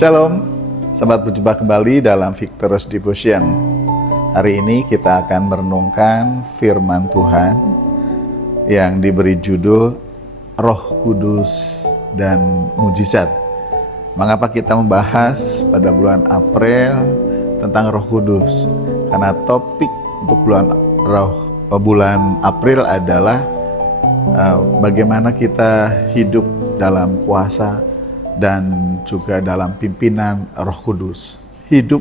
Shalom, selamat berjumpa kembali dalam Victorious Devotion. Hari ini kita akan merenungkan firman Tuhan yang diberi judul Roh Kudus dan Mujizat. Mengapa kita membahas pada bulan April tentang Roh Kudus? Karena topik untuk bulan April adalah bagaimana kita hidup dalam kuasa dan juga dalam pimpinan Roh Kudus. Hidup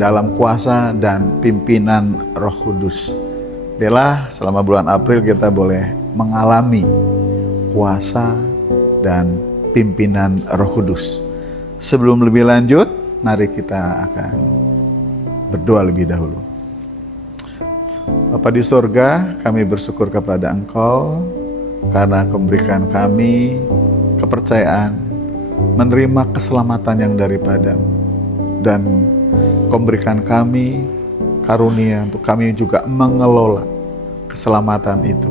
dalam kuasa dan pimpinan Roh Kudus. Biarlah selama bulan April kita boleh mengalami kuasa dan pimpinan Roh Kudus. Sebelum lebih lanjut, mari kita akan berdoa lebih dahulu. Bapa di sorga, kami bersyukur kepada Engkau karena Kau memberikan kami kepercayaan menerima keselamatan yang daripada-Mu, dan Kau memberikan kami karunia untuk kami juga mengelola keselamatan itu.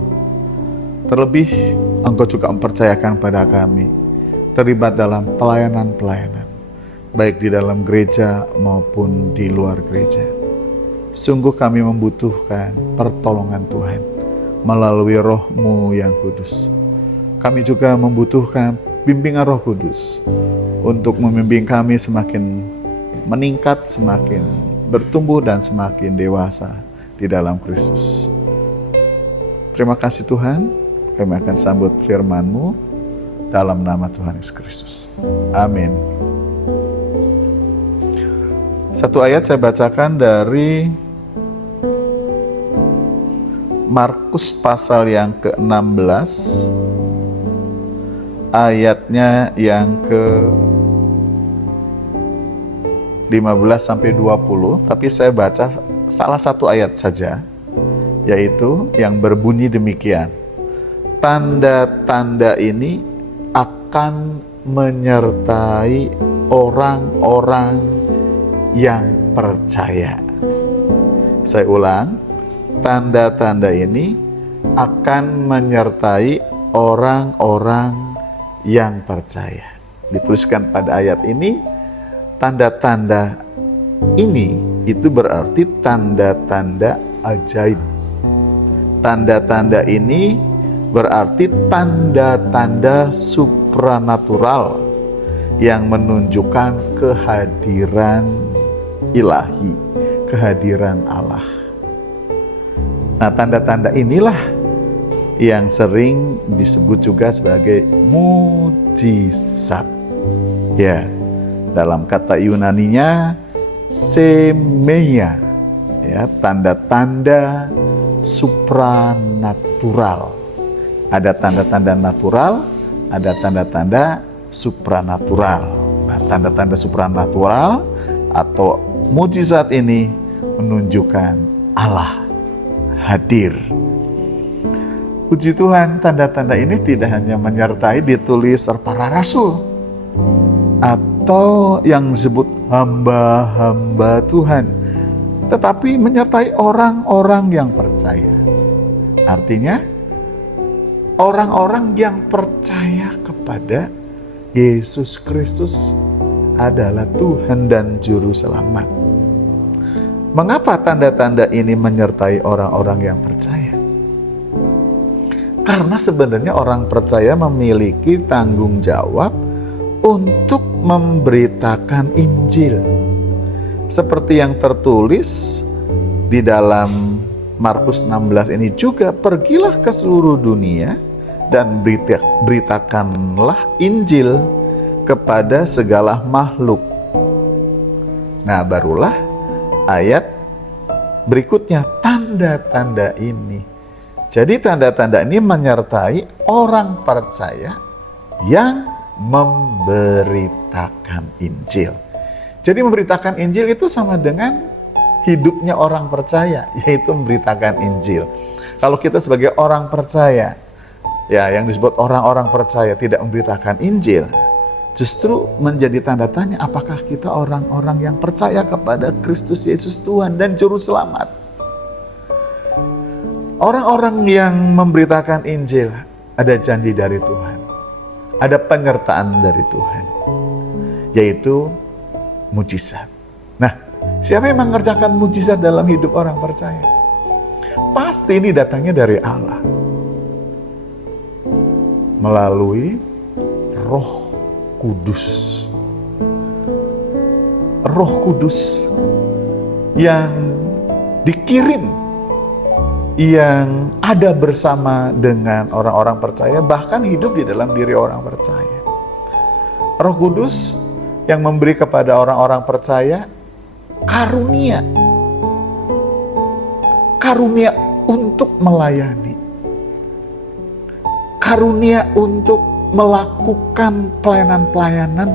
Terlebih Engkau juga mempercayakan pada kami terlibat dalam pelayanan-pelayanan, baik di dalam gereja maupun di luar gereja. Sungguh kami membutuhkan pertolongan Tuhan melalui Roh-Mu yang kudus. Kami juga membutuhkan bimbingan Roh Kudus untuk membimbing kami semakin meningkat, semakin bertumbuh dan semakin dewasa di dalam Kristus. Terima kasih Tuhan, kami akan sambut firman-Mu dalam nama Tuhan Yesus Kristus. Amin. Satu ayat saya bacakan dari Markus pasal yang ke-16, ayatnya yang ke-15 sampai 20, tapi saya baca salah satu ayat saja, yaitu yang berbunyi demikian. Tanda-tanda ini akan menyertai orang-orang yang percaya. Saya ulang, tanda-tanda ini akan menyertai orang-orang yang percaya. Dituliskan pada ayat ini, tanda-tanda ini itu berarti tanda-tanda ajaib. Tanda-tanda ini berarti tanda-tanda supranatural yang menunjukkan kehadiran ilahi, kehadiran Allah. Nah, tanda-tanda inilah yang sering disebut juga sebagai mujizat. Ya, dalam kata Yunaninya semeia, ya, tanda-tanda supranatural. Ada tanda-tanda natural, ada tanda-tanda supranatural. Nah, tanda-tanda supranatural atau mujizat ini menunjukkan Allah hadir. Puji Tuhan, tanda-tanda ini tidak hanya menyertai ditulis para rasul atau yang disebut hamba-hamba Tuhan, tetapi menyertai orang-orang yang percaya. Artinya, orang-orang yang percaya kepada Yesus Kristus adalah Tuhan dan Juru Selamat. Mengapa tanda-tanda ini menyertai orang-orang yang percaya? Karena sebenarnya orang percaya memiliki tanggung jawab untuk memberitakan Injil. Seperti yang tertulis di dalam Markus 16 ini juga, pergilah ke seluruh dunia dan beritakanlah Injil kepada segala makhluk. Nah, barulah ayat berikutnya, tanda-tanda ini. Jadi tanda-tanda ini menyertai orang percaya yang memberitakan Injil. Jadi memberitakan Injil itu sama dengan hidupnya orang percaya, yaitu memberitakan Injil. Kalau kita sebagai orang percaya, ya, yang disebut orang-orang percaya tidak memberitakan Injil, justru menjadi tanda tanya apakah kita orang-orang yang percaya kepada Kristus Yesus Tuhan dan Juru Selamat. Orang-orang yang memberitakan Injil ada janji dari Tuhan, ada penyertaan dari Tuhan. yaitu mujizat. Nah, siapa yang mengerjakan mujizat dalam hidup orang percaya? Pasti ini datangnya dari Allah. Melalui Roh Kudus. Roh Kudus yang dikirim, yang ada bersama dengan orang-orang percaya, bahkan hidup di dalam diri orang percaya. Roh Kudus yang memberi kepada orang-orang percaya karunia. Karunia untuk melayani. Karunia untuk melakukan pelayanan-pelayanan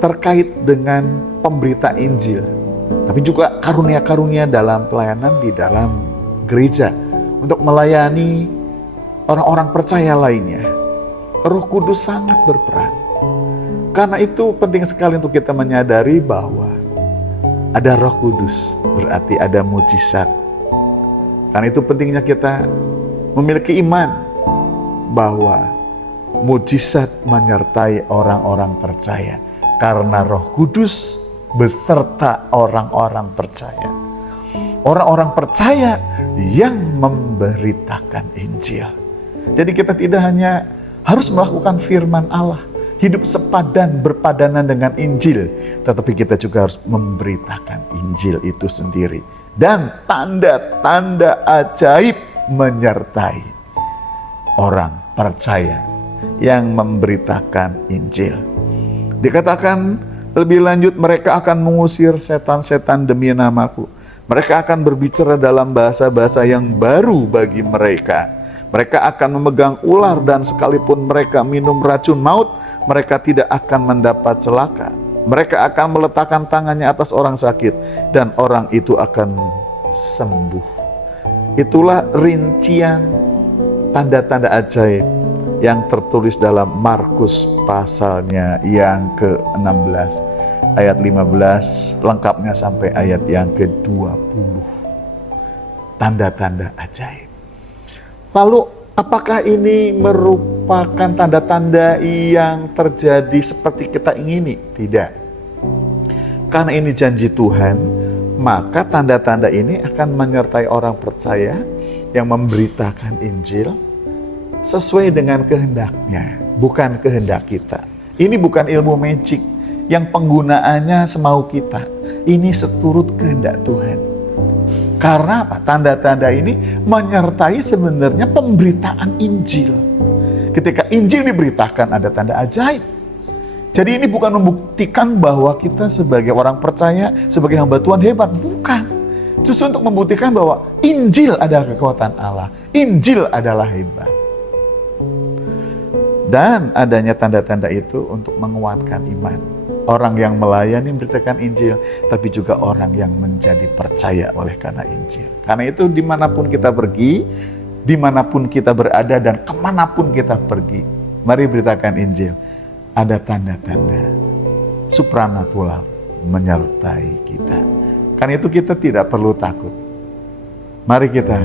terkait dengan pemberita Injil. Tapi juga karunia-karunia dalam pelayanan di dalam gereja untuk melayani orang-orang percaya lainnya. Roh Kudus sangat berperan. Karena itu penting sekali untuk kita menyadari bahwa ada Roh Kudus, berarti ada mujizat. Karena itu pentingnya kita memiliki iman bahwa mujizat menyertai orang-orang percaya. Karena Roh Kudus beserta orang-orang percaya. Orang-orang percaya yang memberitakan Injil. Jadi kita tidak hanya harus melakukan firman Allah, hidup sepadan berpadanan dengan Injil, tetapi kita juga harus memberitakan Injil itu sendiri. Dan tanda-tanda ajaib menyertai orang percaya yang memberitakan Injil. Dikatakan lebih lanjut, mereka akan mengusir setan-setan demi namaku. Mereka akan berbicara dalam bahasa-bahasa yang baru bagi mereka. Mereka akan memegang ular dan sekalipun mereka minum racun maut, mereka tidak akan mendapat celaka. Mereka akan meletakkan tangannya atas orang sakit dan orang itu akan sembuh. Itulah rincian tanda-tanda ajaib yang tertulis dalam Markus pasalnya yang ke-16 ayat 15 lengkapnya sampai ayat yang ke-20. Tanda-tanda ajaib. Lalu apakah ini merupakan tanda-tanda yang terjadi seperti kita ingini? Tidak. Karena ini janji Tuhan, maka tanda-tanda ini akan menyertai orang percaya yang memberitakan Injil sesuai dengan kehendaknya, bukan kehendak kita. Ini bukan ilmu magic yang penggunaannya semau kita. Ini seturut kehendak Tuhan. Karena apa? Tanda-tanda ini menyertai sebenarnya pemberitaan Injil. Ketika Injil diberitakan ada tanda ajaib. Jadi ini bukan membuktikan bahwa kita sebagai orang percaya, sebagai hamba Tuhan hebat. Bukan. Justru untuk membuktikan bahwa Injil adalah kekuatan Allah. Injil adalah hebat. Dan adanya tanda-tanda itu untuk menguatkan iman. Orang yang melayani memberitakan Injil, tapi juga orang yang menjadi percaya oleh karena Injil. Karena itu dimanapun kita pergi, dimanapun kita berada dan kemanapun kita pergi, mari beritakan Injil. Ada tanda-tanda supranatural menyertai kita. Karena itu kita tidak perlu takut. Mari kita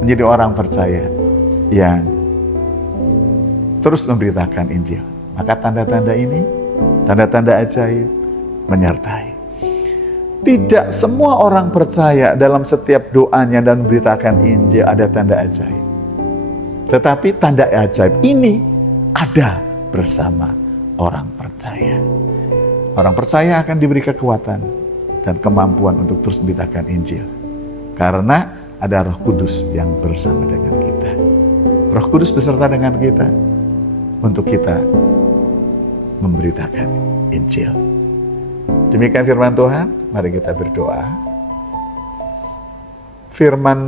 menjadi orang percaya yang terus memberitakan Injil. Maka tanda-tanda ini, tanda-tanda ajaib menyertai. Tidak semua orang percaya dalam setiap doanya dan memberitakan Injil ada tanda ajaib. Tetapi tanda ajaib ini ada bersama orang percaya. Orang percaya akan diberi kekuatan dan kemampuan untuk terus memberitakan Injil. Karena ada Roh Kudus yang bersama dengan kita. Roh Kudus beserta dengan kita untuk kita memberitakan Injil. Demikian firman Tuhan, mari kita berdoa. Firman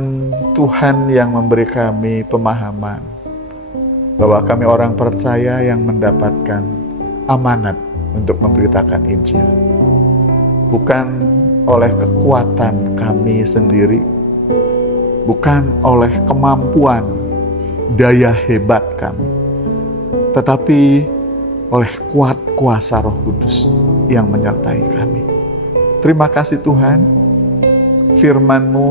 Tuhan yang memberi kami pemahaman bahwa kami orang percaya yang mendapatkan amanat untuk memberitakan Injil. Bukan oleh kekuatan kami sendiri, bukan oleh kemampuan, daya hebat kami, tetapi oleh kuat kuasa Roh Kudus yang menyertai kami. Terima kasih Tuhan, firman-Mu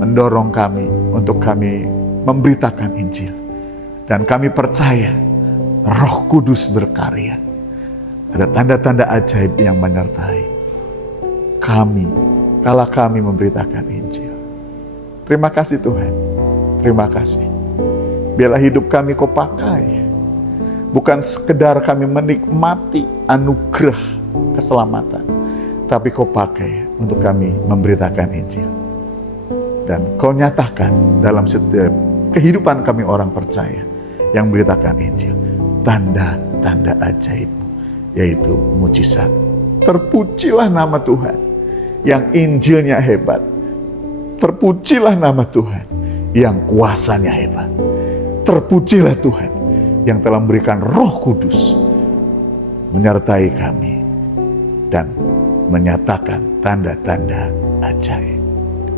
mendorong kami untuk kami memberitakan Injil. Dan kami percaya Roh Kudus berkarya. Ada tanda-tanda ajaib yang menyertai kami kala kami memberitakan Injil. Terima kasih Tuhan. Terima kasih. Biarlah hidup kami Kau pakai. Bukan sekedar kami menikmati anugerah keselamatan, tapi Kau pakai untuk kami memberitakan Injil. Dan Kau nyatakan dalam setiap kehidupan kami orang percaya yang memberitakan Injil, tanda-tanda ajaib, yaitu mujizat. Terpujilah nama Tuhan yang Injilnya hebat. Terpujilah nama Tuhan yang kuasanya hebat. Terpujilah Tuhan yang telah memberikan Roh Kudus menyertai kami dan menyatakan tanda-tanda ajaib.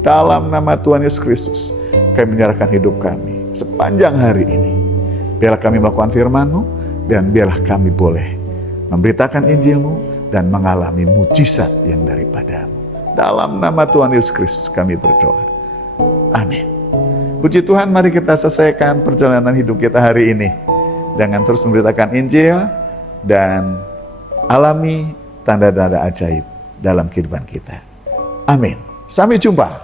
Dalam nama Tuhan Yesus Kristus, kami menyerahkan hidup kami sepanjang hari ini. Biarlah kami melakukan firman-Mu, dan biarlah kami boleh memberitakan Injil-Mu dan mengalami mujizat yang daripada-Mu. Dalam nama Tuhan Yesus Kristus kami berdoa. Amin. Puji Tuhan, mari kita selesaikan perjalanan hidup kita hari ini dengan terus memberitakan Injil dan alami tanda-tanda ajaib dalam kehidupan kita. Amin. Sampai jumpa.